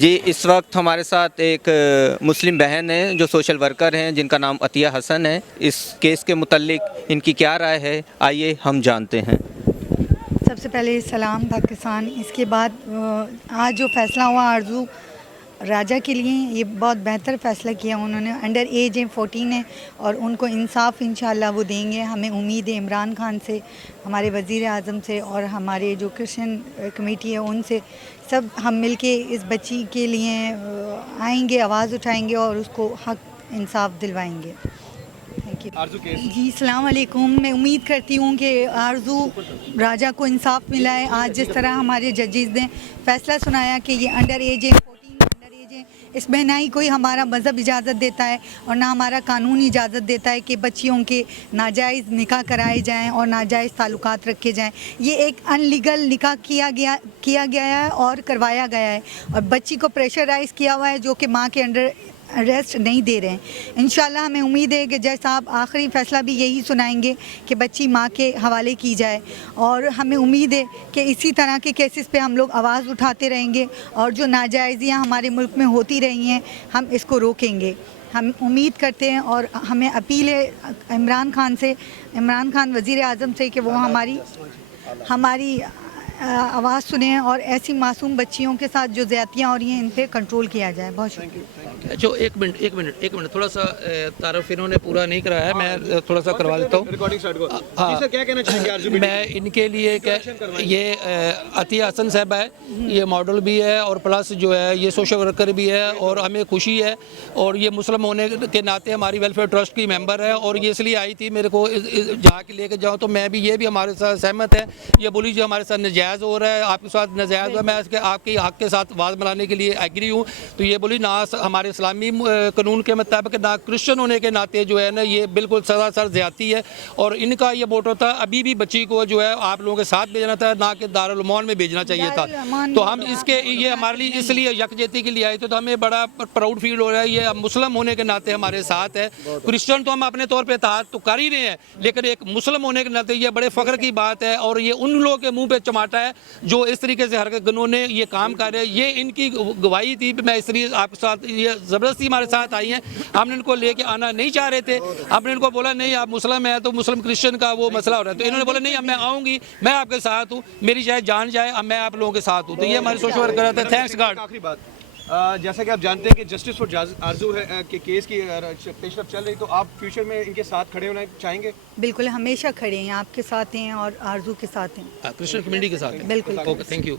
जी, इस वक्त हमारे साथ एक मुस्लिम बहन है जो सोशल वर्कर हैं, जिनका नाम अतिया हसन है। इस केस के मुतल्लिक इनकी क्या राय है, आइए हम जानते हैं। सबसे पहले सलाम पाकिस्तान। इसके बाद आज जो फ़ैसला हुआ आरजू राजा के लिए, ये बहुत बेहतर फ़ैसला किया उन्होंने। अंडर एज है, 14 है और उनको इंसाफ इंशाल्लाह वो देंगे। हमें उम्मीद है इमरान खान से, हमारे वज़ीर आज़म से और हमारे जो क्रिश्चियन कमेटी है उनसे, सब हम मिलके इस बच्ची के लिए आएंगे, आवाज़ उठाएंगे और उसको हक इंसाफ दिलवाएंगे। जी सलाम अलैकुम। मैं उम्मीद करती हूँ कि आरजू राजा को इंसाफ मिला है। आज जिस तरह हमारे जजेस ने फ़ैसला सुनाया कि ये अंडर एज है, 14 अंडर एज है, इसमें ना ही कोई हमारा मज़हब इजाज़त देता है और ना हमारा कानून इजाज़त देता है कि बच्चियों के नाजायज़ निकाह कराए जाएँ और नाजायज़ ताल्लुकात रखे जाएँ। ये एक अनलीगल निकाह किया गया है और करवाया गया है और बच्ची को प्रेशराइज़ किया हुआ है, जो कि माँ के अंडर रेस्ट नहीं दे रहे हैं। इंशाल्लाह हमें उम्मीद है कि जज साहब आखिरी फ़ैसला भी यही सुनाएंगे कि बच्ची माँ के हवाले की जाए और हमें उम्मीद है कि इसी तरह के केसेस पे हम लोग आवाज़ उठाते रहेंगे और जो नाजायज़ियाँ हमारे मुल्क में होती रही हैं हम इसको रोकेंगे। हम उम्मीद करते हैं और हमें अपील है इमरान खान वज़ीर आज़म से कि वो हमारी आवाज़ सुने और ऐसी मासूम बच्चियों के साथ जो ज़्यादतियाँ हो रही हैं इन पे कंट्रोल किया जाए। बहुत शुक्रिया। जो एक मिनट थोड़ा सा तारफ इन्होंने पूरा नहीं कराया है, मैं थोड़ा सा करवा देता हूँ। हाँ, क्या कहना चाहेंगे? मैं इनके लिए ये अतिया हसन साहब है, ये मॉडल भी है और प्लस जो है ये सोशल वर्कर भी है और हमें खुशी है और ये मुस्लिम होने के नाते हमारी वेलफेयर ट्रस्ट की मेंबर है और ये इसलिए आई थी मेरे को जहाँ के लेके जाऊँ, तो मैं भी ये भी हमारे साथ सहमत है। ये बोली जो हमारे साथ नजायज़ हो रहा है, आपके साथ नजायज़ है, मैं आपके हक के साथ आवाज़ मिलाने के लिए एग्री हूँ। तो ये बोली ना हमारे इस्लामी कानून के मुताबिक ना क्रिश्चियन होने के नाते जो है ना ये बिल्कुल सरासर ज़्यादती है और इनका ये मोटो था अभी भी बच्ची को जो है आप लोगों के साथ भेजना था, ना कि दारुल उमौन में भेजना चाहिए था। तो हम इसके ये हमारे लिए इसलिए यकजहती के लिए आए थे, तो हमें बड़ा प्राउड फील हो रहा है। ये मुस्लिम होने के नाते हमारे साथ है। क्रिश्चियन तो हम अपने तौर पर तो कर ही रहे हैं, लेकिन एक मुस्लिम होने के नाते ये बड़े फ़ख्र की बात है और ये उन लोगों के मुँह पर चमाटा है जो इस तरीके से हरकत ने ये काम कर रहे हैं। ये इनकी गवाही थी, मैं इसलिए आपके साथ ये ज़बरदस्ती हमारे साथ आई हैं। हमने इनको लेके आना नहीं चाह रहे थे, हमने इनको बोला नहीं आप मुस्लिम हैं तो मुस्लिम क्रिश्चियन का वो मसला हो रहा है, तो इन्होंने बोला नहीं अब मैं आऊँगी, मैं आपके साथ हूँ, मेरी चाहे जान जाए, अब मैं आप लोगों के साथ हूँ। तो ये हमारे सोशल वर्कर रहते हैं। Thanks God. आखिरी बात, जैसा कि आप जानते हैं कि जस्टिस फॉर आरजू है कि केस की पेशरफ चल रही, तो आप फ्यूचर में इनके साथ खड़े होना चाहेंगे? बिल्कुल, हमेशा खड़े हैं, आपके साथ हैं और आरजू के साथ हैं, क्रिश्चियन कम्युनिटी के साथ। बिल्कुल। Okay, thank you.